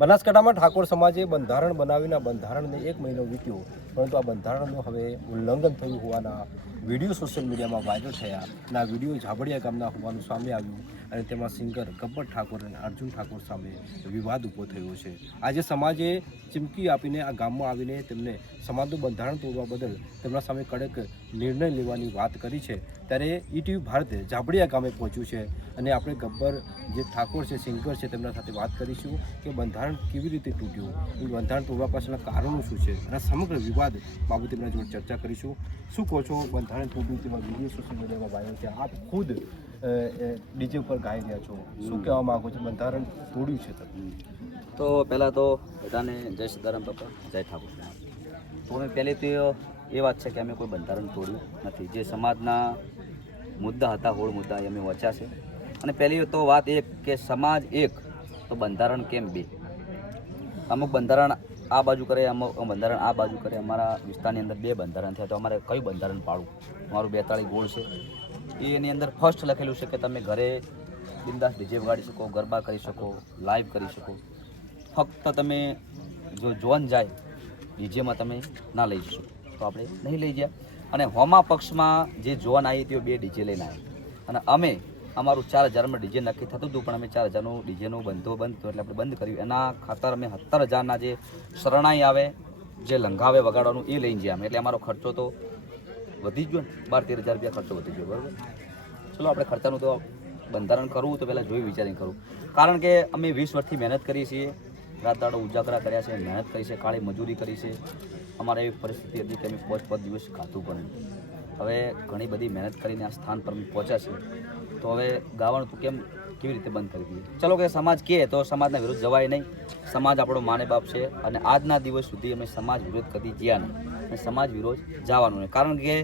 બનાસકાંઠામાં ઠાકોર સમાજે બંધારણ બનાવીને બંધારણને 1 મહિનો વીત્યો, પરંતુ આ બંધારણનું હવે ઉલ્લંઘન થયું હોવાના વિડીયો સોશિયલ મીડિયામાં વાયરલ થયા અને આ વિડીયો ઝાબડિયા ગામના હોવાનું સામે આવ્યું અને તેમાં સિંગર ગબ્બર ઠાકોર અને અર્જુન ઠાકોર સામે વિવાદ ઊભો થયો છે. આજે સમાજે ચીમકી આપીને આ ગામમાં આવીને તેમને સમાજનું બંધારણ તોડવા બદલ તેમના સામે કડક નિર્ણય લેવાની વાત કરી છે. ત્યારે ઈટીવી ભારત ઝાબડિયા ગામે પહોંચ્યું છે અને આપણે ગબ્બર જે ઠાકોર છે, સિંગર છે, તેમના સાથે વાત કરીશું કે બંધારણ કેવી રીતે તૂટ્યું, એ બંધારણ તોડવા પાછળના કારણો શું છે અને સમગ્ર વિવાદ બાબતે તેમના જોડે ચર્ચા કરીશું. શું કહો છો, બંધારણ તૂટ્યું તેમાં વિડીયો સોશિયલ મીડિયામાં વાયરલ છે, આપ ખુદ ડીજે ઉપર ગાઈ રહ્યા છો, શું કહેવા માગો છો, બંધારણ તોડ્યું છે તમે? તો પહેલાં તો બધાને જય સીતારામ બાપા, જય ઠાકોર. તો અમે પહેલી તો એ વાત છે કે અમે કોઈ બંધારણ તોડ્યું નથી. જે સમાજના મુદ્દા હતા, હોળ મુદ્દા, એ અમે વાંચ્યા છે. અને પહેલી તો વાત એક કે સમાજ એક તો બંધારણ કેમ બે? અમુક બંધારણ આ બાજુ કરે, અમુક બંધારણ આ બાજુ કરે. અમારા વિસ્તારની અંદર 2 બંધારણ થયા, તો અમારે કયું બંધારણ પાડવું? અમારું 42 ગોળ છે, એની અંદર ફર્સ્ટ લખેલું છે કે તમે ઘરે બિંદાસ ડીજે વગાડી શકો, ગરબા કરી શકો, લાઈવ કરી શકો. ફક્ત તમે જો જોન જાય ડીજેમાં તમે ના લઈ જશો, તો આપણે નહીં લઈ ગયા. અને હોમા પક્ષમાં જે જોન આવી તે 2 ડીજે લઈને આવ્યા અને અમે અમારું 4000માં ડીજે નક્કી થતું હતું, પણ અમે 4000નું ડીજેનું બંધ હતું એટલે આપણે બંધ કર્યું. એના ખાતર અમે 17000ના જે શરણાઈ આવે, જે લંઘાવે વગાડવાનું, એ લઈને ગયા. એટલે અમારો ખર્ચો તો વધી ગયો ને, 12-13 હજાર રૂપિયા ખર્ચો વધી ગયો. બરાબર, ચલો આપણે ખર્ચાનું તો બંધારણ કરવું તો પહેલાં જોઈ વિચારીને કરવું. કારણ કે અમે 20 વર્ષથી મહેનત કરીએ છીએ, રાત દાડો ઉજાગરા કર્યા છે, મહેનત કરી છે, કાળી મજૂરી કરી છે. અમારે એવી પરિસ્થિતિ હતી કે અમે 5 દિવસ ખાતું પણ નહીં. હવે ઘણી બધી મહેનત કરીને આ સ્થાન પર અમે પહોંચ્યા છે, તો હવે ગાવાનું તો કેવી રીતે બંધ કરી દઈએ? ચલો કે સમાજ કહે તો સમાજના વિરુદ્ધ જવાય નહીં. સમાજ આપણો માને બાપ છે અને આજના દિવસ સુધી અમે સમાજ વિરોધ કદી જ્યાં નહીં અને સમાજ વિરોધ જવાનું નહીં. કારણ કે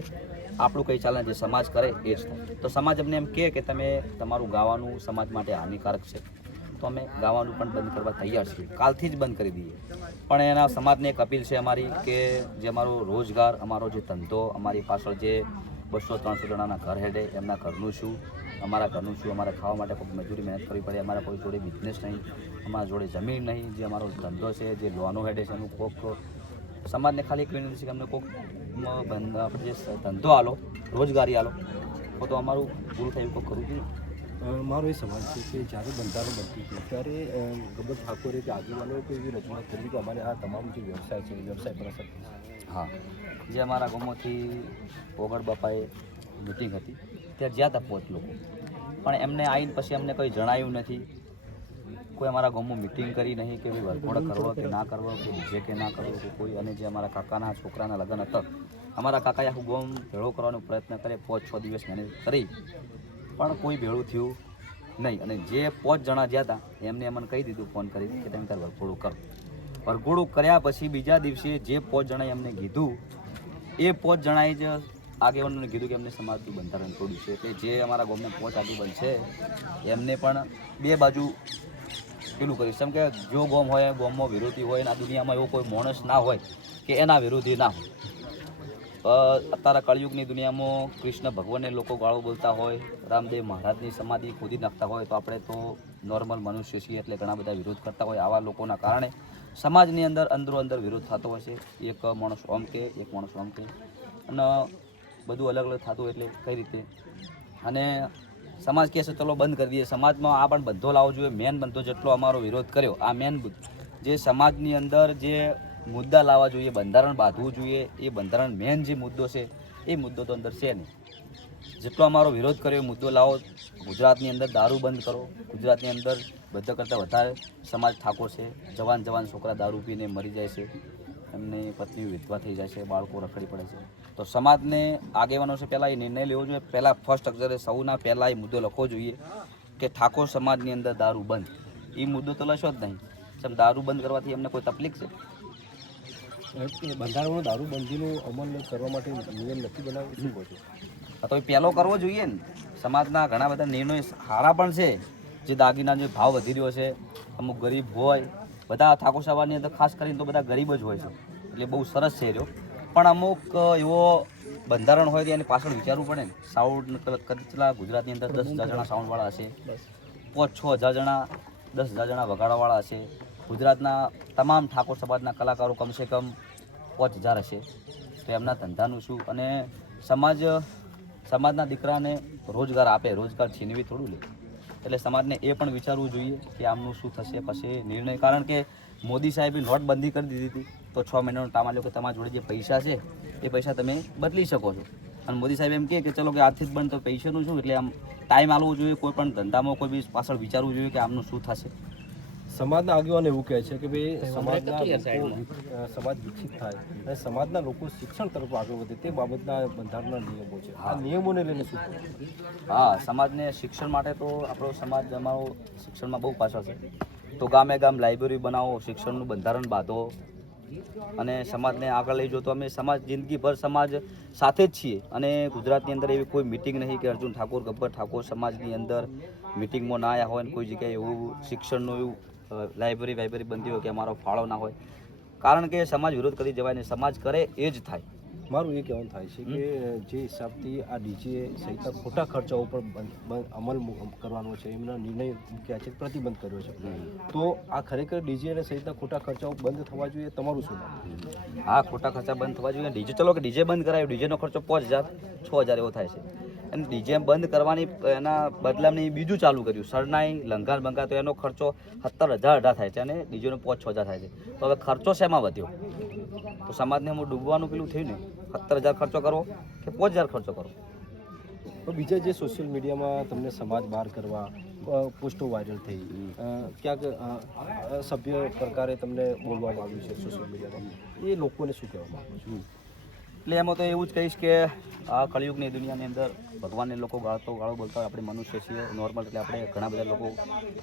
આપણું કંઈ ચાલે, જે સમાજ કરે એ જ થાય. તો સમાજ અમને એમ કહે કે તમે તમારું ગાવાનું સમાજ માટે હાનિકારક છે, તો અમે ગાવાનું પણ બંધ કરવા તૈયાર છીએ, કાલથી જ બંધ કરી દઈએ. પણ એના સમાજને એક અપીલ છે અમારી કે જે અમારો રોજગાર, અમારો જે ધંધો, અમારી પાછળ જે 200-300 જણાના ઘર હેડે, એમના ઘરનું શું, અમારા ઘરનું શું, અમારે ખાવા માટે કોઈ મજૂરી મહેનત કરવી પડે, અમારા કોઈ જોડે બિઝનેસ નહીં, અમારા જોડે જમીન નહીં, જે અમારો ધંધો છે, જે લોનો હેડે છે, એનું કોક સમાજને ખાલી એક વિનંતી છે કે અમને કોક આપણે જે ધંધો આલો, રોજગારી આલો, તો અમારું પૂરું થયું કોક કરવું જોઈએ. મારો એ સવાલ છે કે જ્યારે બંધારણ બનતું હતું ત્યારે ગબ્બર ઠાકોરે કે આગેવાનોએ કોઈ એવી રજૂઆત કરી કે અમારે આ તમામ જે વ્યવસાય છે, વ્યવસાય પર અસર થશે? હા, જે અમારા ગામમાંથી ઓગળ બાપાએ મિટિંગ હતી, ત્યાં જ્યાં હતા 5 લોકો, પણ એમને આવીને પછી અમને કંઈ જણાવ્યું નથી. કોઈ અમારા ગામમાં મિટિંગ કરી નહીં કે ભાઈ વરઘોડો કરવો કે ના કરવો, કે ડીજે કે ના કરવો, કે કોઈ. અને જે અમારા કાકાના છોકરાના લગ્ન હતા, અમારા કાકાએ આખું ગામ ભેળો કરવાનો પ્રયત્ન કરે, 5-6 દિવસ મહેનત કરી, પણ કોઈ ભેળું થયું નહીં. અને જે 5 જણા જ્યાં હતા એમને અમને કહી દીધું ફોન કરી કે તમે તાર વરઘોડું કરો. વરઘોડું કર્યા પછી બીજા દિવસે જે 5 જણાએ અમને કીધું, એ 5 જણાએ જ આગેવાનોને કીધું કે એમને સમાજનું બંધારણ તોડ્યું છે. કે જે અમારા ગામના 5 આગેવાન છે એમને પણ 2 બાજુ પેલું કરીશ. કેમ કે જો ગામ હોય, ગામમાં વિરોધી હોય, અને આ દુનિયામાં એવો કોઈ માણસ ના હોય કે એના વિરોધી ના હોય. અત્યારે કળિયુગની દુનિયામાં કૃષ્ણ ભગવાનને લોકો ગાળો બોલતા હોય, રામદેવ મહારાજની સમાધિ ખોદી નાખતા હોય, તો આપણે તો નોર્મલ મનુષ્ય છીએ એટલે ઘણા બધા વિરોધ કરતા હોય. આવા લોકોના કારણે સમાજની અંદર અંદર વિરોધ થતો હોય છે. એક માણસ આમ કે, એક માણસ આમ કે, અને બધું અલગ અલગ થતું. એટલે કઈ રીતે? અને સમાજ કહે છે ચલો બંધ કરી દઈએ. સમાજમાં આ પણ બંધો લાવવો જોઈએ. મેન બંધો જેટલો અમારો વિરોધ કર્યો, આ મેન જે સમાજની અંદર જે મુદ્દા લાવવા જોઈએ, બંધારણ બાંધવું જોઈએ, એ બંધારણ મેન જે મુદ્દો છે એ મુદ્દો તો અંદર છે નહીં. જેટલો અમારો વિરોધ કર્યો એ મુદ્દો લાવો. ગુજરાતની અંદર દારૂ બંધ કરો. ગુજરાતની અંદર બધા કરતાં વધારે સમાજ ઠાકોર છે. જવાન છોકરા દારૂ પીને મરી જાય છે, એમની પત્નીઓ વિધવા થઈ જાય છે, બાળકો રખડી પડે છે. તો સમાજને આગેવાનો છે પહેલાં એ નિર્ણય લેવો જોઈએ. પહેલાં ફર્સ્ટ અક્ષરે સૌના પહેલાં એ મુદ્દો લખવો જોઈએ કે ઠાકોર સમાજની અંદર દારૂ બંધ. એ મુદ્દો તો લશો જ નહીં. સમ દારૂ બંધ કરવાથી એમને કોઈ તકલીફ છે? બંધારણમાં દારૂબંધીનો અમલ કરવા માટે નિયમ નથી બનાવ્યો, શું કહો છો? તો એ પહેલો કરવો જોઈએ ને. સમાજના ઘણા બધા નિર્ણયો સારા પણ છે. જે દાગીના જે ભાવ વધી રહ્યો છે, અમુક ગરીબ હોય, બધા ઠાકોર સમાજની અંદર ખાસ કરીને તો બધા ગરીબ જ હોય છે, એટલે બહુ સરસ છે રહ્યો. પણ અમુક એવો બંધારણ હોય તો એની પાછળ વિચારવું પડે ને. સાઉન્ડ કેટલા ગુજરાતની અંદર 10,000 જણા સાઉન્ડવાળા હશે, 5-6 હજાર જણા, 10,000 જણા વગાડવાવાળા હશે, ગુજરાતના તમામ ઠાકોર સમાજના કલાકારો કમસે કમ 5000 હશે. તો એમના ધંધાનું શું અને સમાજના દીકરાને રોજગાર આપે, રોજગાર છીનવી થોડું લે. એટલે સમાજને એ પણ વિચારવું જોઈએ કે આમનું શું થશે પછી નિર્ણય. કારણ કે મોદી સાહેબે નોટબંધી કરી દીધી હતી તો 6 મહિનાનો ટાઈમ આપ્યો કે તમારા જોડે જે પૈસા છે એ પૈસા તમે બદલી શકો છો. અને મોદી સાહેબ એમ કહે કે ચલો કે આજથી જ બંધ તો પૈસાનું શું, એટલે આમ ટાઈમ આલવો જોઈએ. કોઈ પણ ધંધામાં કોઈ બી પાછળ વિચારવું જોઈએ કે આમનું શું થશે. સમાજના આગેવાન એવું કહે છે કે ભાઈ સમાજ વિકસિત થાય અને સમાજના લોકો શિક્ષણ તરફ આગળ વધે તે બાબતના બંધારણના નિયમો છે. આ નિયમોને લઈને શું કહેવું? હા, સમાજને શિક્ષણ માટે તો આપણો સમાજ અમારો શિક્ષણમાં બહુ પાછળ છે. તો ગામે ગામ લાઇબ્રેરી બનાવો, શિક્ષણનું બંધારણ બાંધો અને સમાજને આગળ લઈ જાઓ. તો અમે સમાજ જિંદગીભર સમાજ સાથે જ છીએ. અને ગુજરાતની અંદર એવી કોઈ મિટિંગ નહીં કે અર્જુન ઠાકોર, ગબ્બર ઠાકોર સમાજની અંદર મિટિંગમાં ના આવ્યા હોય ને કોઈ જગ્યાએ એવું શિક્ષણનું એવું લાઇબ્રેરી બનતી હોય કે અમારો ફાળો ના હોય. કારણ કે સમાજ વિરોધ કરી જવાય ને, સમાજ કરે એ જ થાય. મારું એ કહેવાનું થાય છે કે જે હિસાબથી આ ડીજે સહિતના ખોટા ખર્ચાઓ પર અમલ કરવાનો છે, એમના નિર્ણય મૂક્યા છે, પ્રતિબંધ કર્યો છે. તો આ ખરેખર ડીજે અને સહિતના ખોટા ખર્ચાઓ બંધ થવા જોઈએ, તમારું શું માનવું? હા, ખોટા ખર્ચા બંધ થવા જોઈએ. ડીજે ચલો કે ડીજે બંધ કરાયું, ડીજેનો ખર્ચો 5000 6000 એવો થાય છે. અને ડીજે બંધ કરવાની એના બદલામાં બીજું ચાલુ કર્યું, શરણાઈ લંઘા બંગા, તો એનો ખર્ચો 17,000 થાય છે અને ડીજેનો 5-6000 થાય છે. તો હવે ખર્ચો શેમાં વધ્યો? તો સમાજને હું ડૂબવાનું પેલું થયું ને. 17,000 ખર્ચો કરવો કે 5000 ખર્ચો કરવો? તો બીજા જે સોશિયલ મીડિયામાં તમને સમાજ બહાર કરવા પોસ્ટો વાયરલ થઈ, ક્યાંક સભ્ય પ્રકારે તમને બોલવામાં આવ્યું છે સોશિયલ મીડિયામાં, એ લોકોને શું કહેવા માંગુ છું? એટલે એમાં તો એવું જ કહીશ કે આ કળિયુગની દુનિયાની અંદર ભગવાનને લોકો ગાળો બોલતા હોય. આપણે મનુષ્ય છીએ નોર્મલ, એટલે આપણે ઘણા બધા લોકો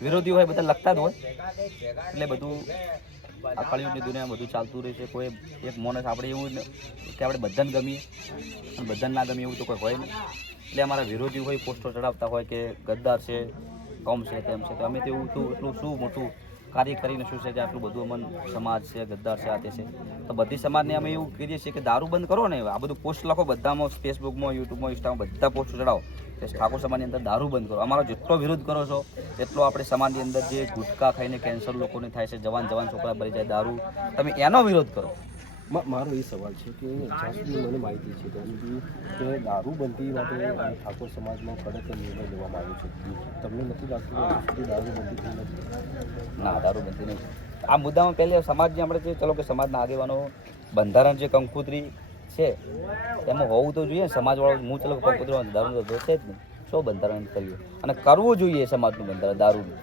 વિરોધી હોય, બધા લખતા જ હોય. એટલે બધું આ કળિયુગની દુનિયામાં બધું ચાલતું રહે છે. કોઈ એક માણસ આપણે એવું કે આપણે બધાને ગમીએ અને બધાને ના ગમીએ એવું તો કોઈ હોય નહીં. એટલે અમારા વિરોધી હોય પોસ્ટો ચડાવતા હોય કે ગદ્દાર છે, કોમ છે, તેમ છે. તો અમે તો એવું એટલું શું મોટું કાર્ય કરીને શું છે કે આટલું બધું અમન સમાજ છે, ગદ્દાર છે, આ તે છે. તો બધી સમાજને અમે એવું કહીએ છીએ કે દારૂ બંધ કરો ને. આ બધું પોસ્ટ લખો બધામાં, ફેસબુકમાં, યુટ્યુબમાં, ઇન્સ્ટામાં બધા પોસ્ટ ચડાવો કે ઠાકોર સમાજની અંદર દારૂ બંધ કરો. અમારો જેટલો વિરોધ કરો છો એટલો આપણે સમાજની અંદર જે ગુટખા ખાઈને કેન્સર લોકોને થાય છે, જવાન છોકરા ભરી જાય દારૂ, તમે એનો વિરોધ કરો. મારો એ સવાલ છે કે જ્યાં સુધી મને માહિતી છે ત્યાં સુધી કે દારૂબંધી માટે ઠાકોર સમાજમાં કડક નિર્ણય લેવામાં આવ્યો છે. તમને નથી લાગતું કે હજુ સુધી દારૂબંધી થઈ નથી? ના, દારૂબંધી નહીં. આ મુદ્દામાં પહેલે સમાજની આપણે જે ચલો કે સમાજના આગેવાનો બંધારણ જે કંકોત્રી છે એમાં હોવું તો જોઈએ. સમાજવાળો હું ચલો કંકોત્રી દારૂ તો છે જ નહીં. શું બંધારણ કર્યું અને કરવું જોઈએ સમાજનું બંધારણ દારૂનું?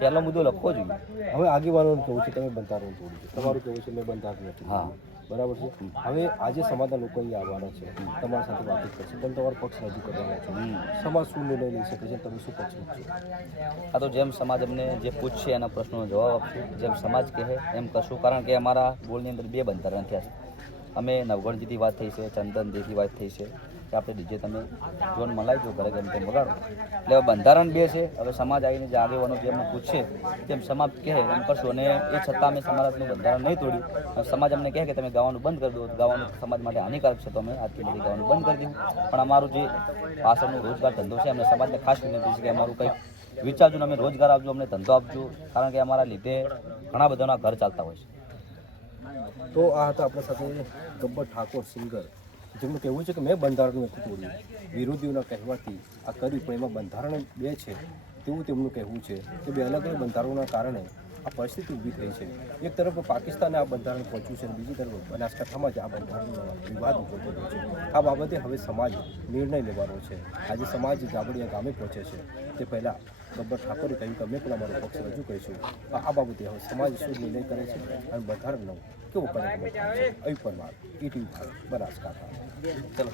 પહેલો મુદ્દો લખવો જોઈએ. હવે આગેવાનોનું કહેવું છે તમે બંધારણ તોડ્યું છે, તમારું કહેવું છે મેં બંધારણ નથી. હા, બરાબર છે. હવે આજે સમાજના લોકો અહીંયા આવવાના છે, તમારા સાથે વાતચીત કરશે, તમે તમારો પક્ષ રજૂ કરવાના છો. સમાજ શું નિર્ણય લઈ શકે છે, તમે શું પક્ષ મૂકશો? આ તો જેમ સમાજ અમને જે પૂછશે એના પ્રશ્નોનો જવાબ આપશું. જેમ સમાજ કહે એમ કરશું. કારણ કે અમારા બોલની અંદર 2 બંધારણ થયા છે. અમે નવગણજીથી વાત થઈ છે, ચંદનજીથી વાત થઈ છે કે આપણે ડીજે તમે જોન મલાઈ જો ઘરે ગમે તેમ વગાડો. એટલે હવે બંધારણ 2 છે. હવે સમાજ આવીને જે આગેવાનો જે અમને પૂછશે તેમ સમાજ કહે એમ કરશું. અને એ છતાં અમે સમાજનું બંધારણ નહીં તોડ્યું. અને સમાજ અમને કહે કે તમે ગાવાનું બંધ કરી દો, ગાવાનું સમાજ માટે હાનિકારક છે, તો અમે આજથી નથી ગાવાનું બંધ કરી દીધું. પણ અમારું જે પાછળનું રોજગાર ધંધો છે અમને સમાજને ખાસ વિનંતી છે કે અમારું કંઈક વિચારજો ને, અમે રોજગાર આપજો, અમને ધંધો આપજો. કારણ કે અમારા લીધે ઘણા બધાના ઘર ચાલતા હોય છે. તો આ હતા આપણા સાથે ગબ્બર ઠાકોર સિંગર, જેમનું કહેવું છે કે મેં બંધારણ નથી તોડ્યું, વિરોધીઓના કહેવાથી આ કર્યું, પણ એમાં બંધારણ 2 છે તેવું તેમનું કહેવું છે કે 2 અલગ અલગ બંધારણોના કારણે આ પરિસ્થિતિ ઊભી થઈ છે. એક તરફ પાકિસ્તાને આ બંધારણ પહોંચ્યું છે અને બીજી તરફ બનાસકાંઠામાં જ આ બંધારણનો વિવાદ ઊભો થયો છે. આ બાબતે હવે સમાજ નિર્ણય લેવાનો છે. આજે સમાજ જાબડિયા ગામે પહોંચે છે તે પહેલાં ગબ્બર ઠાકોરે કહ્યું કે અમે પણ અમારો પક્ષ રજૂ કરીશું. આ બાબતે હવે સમાજ શું નિર્ણય કરે છે અને બંધારણનો કેવો પરિણામ છે? અહીં પરમાર, ETV બનાસકાંઠા. ચલો.